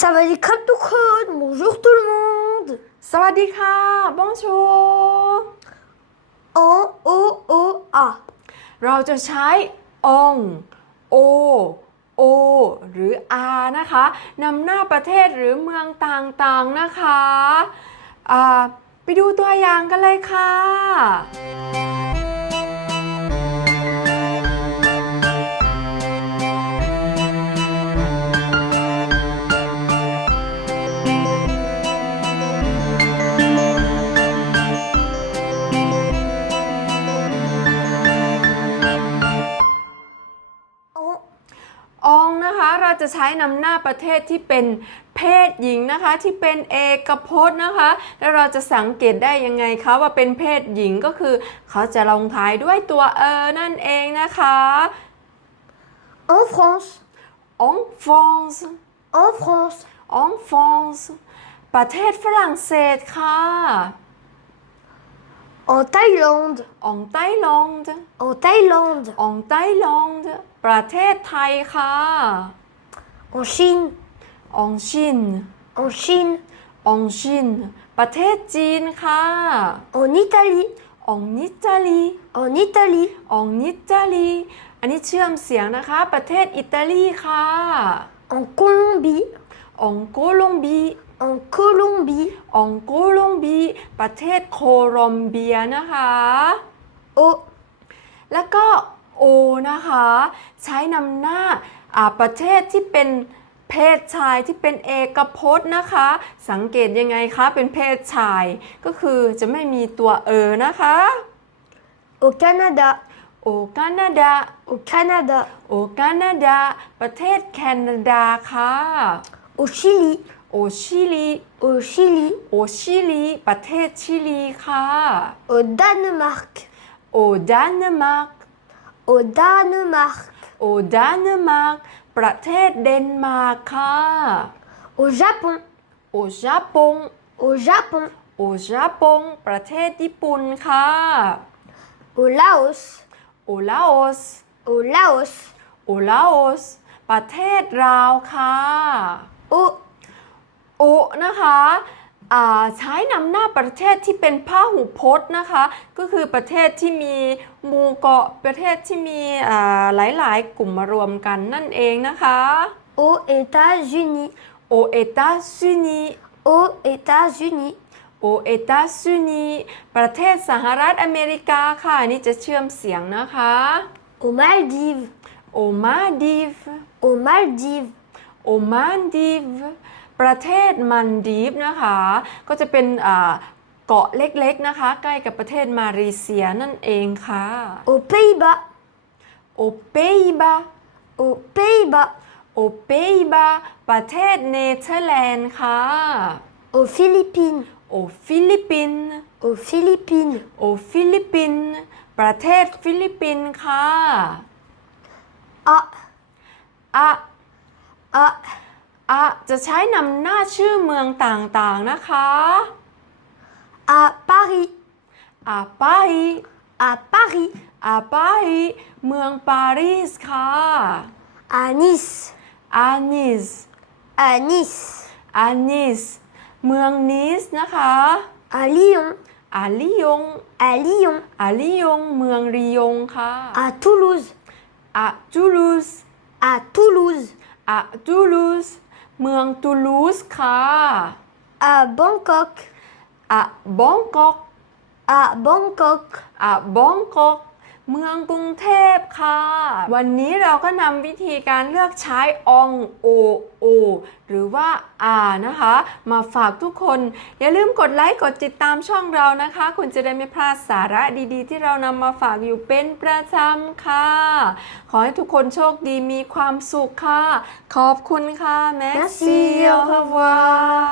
Ça va les crêpes tout creux. Bonjour tout le monde. สวัสดีค่ะบองชู En O O A. เราจะใช้องโอโอหรือ R นะคะนำหน้าประเทศหรือเมืองต่างๆนะคะอ่าไปดูตัวอย่างกันเลยค่ะ องนะคะเราจะใช้นำหน้าประเทศที่เป็นเพศหญิงนะคะที่เป็นเอกพจน์นะคะ แล้วเราจะสังเกตได้ยังไงคะว่าเป็นเพศหญิงก็คือ เขาจะลงท้ายด้วยตัวเออนั่นเองนะคะ En France. องฟรองส์ En France. องฟรองส์ประเทศฝรั่งเศสค่ะ En Thaïlande. องไต้หวัน En Thaïlande. องไต้หวันประเทศไทยค่ะ En Chine. องชิน En Chine. องชินประเทศจีนค่ะ En Italie. องนิตาลี En Italie. องนิตาลีอันนี้เชื่อมเสียงนะคะ ประเทศอิตาลีค่ะ En Colombie. อง โกลงบี En Colombie. องโกลงบีประเทศโคลอมเบียนะคะ O. แล้วก็โอนะคะ ใช้นำหน้าอ่าประเทศที่เป็นเพศชายที่เป็นเอกพจน์นะคะ สังเกตยังไงคะเป็นเพศชาย ก็คือจะไม่มีตัวเออนะคะ Au Canada. โอแคนาดา Au Canada. โอแคนาดาประเทศแคนาดาค่ะ Au Chili. โอชิลี Au Chili. โอชิลีประเทศชิลีค่ะ Au Danemark. โอดานมาร์ก Au Danemark. โอดานมาร์กประเทศเดนมาร์กค่ะ Au Japon. โอญี่ปง Au Japon. โอญี่ปงประเทศญี่ปุ่นค่ะ Au Laos. โอลาโอส Au Laos. โอลาโอสประเทศลาวค่ะ Au โอ นะคะอ่าใช้นำหน้าประเทศที่เป็นพหูพจน์นะคะ ก็คือประเทศที่มีหมู่เกาะประเทศที่มีอ่าหลาย ๆ กลุ่มมารวมกันนั่นเองนะคะ aux États-Unis. โอเอตาซูนี Aux États-Unis. โอเอตาซูนีประเทศสหรัฐอเมริกาค่ะอันนี่จะเชื่อมเสียงนะคะ Aux Maldives. โอมาดีฟ Aux Maldives. โอมานดีฟประเทศมันดีฟนะคะ ก็จะเป็นอ่าเกาะเล็กๆนะคะ ใกล้กับประเทศมาเลเซียนั่นเองค่ะ Aux Pays-Bas. โอเปยบา Aux Pays-Bas. โอเปยบาประเทศเนเธอร์แลนด์ค่ะ Aux Philippines. โอฟิลิปปินส์ Aux Philippines. โอฟิลิปปินส์ประเทศฟิลิปปินส์ค่ะ À. อะ À. อะจะใช้นำหน้าชื่อเมืองต่างๆนะคะ À Paris. อาปารี À Paris. อาปารีเมืองปารีสค่ะ À Nice. อานิส À Nice. อานิส เมืองนิสนะคะ À Lyon. อาลียง À Lyon. อาลียง เมืองรียงค่ะ À Toulouse. อาจูลูส À Toulouse. อาจูลูส เมืองตูลูสค่ะ À Bangkok. อาบองกอก À Bangkok. เมืองกรุงเทพค่ะ วันนี้เราก็นำวิธีการเลือกใช้องโอโอหรือว่าอานะคะ มาฝากทุกคน อย่าลืมกดไลค์กดติดตามช่องเรานะคะ คุณจะได้ไม่พลาดสาระดีๆ ที่เรานำมาฝากอยู่เป็นประจำค่ะ ขอให้ทุกคนโชคดีมีความสุขค่ะ ขอบคุณค่ะ Merci Merci au revoir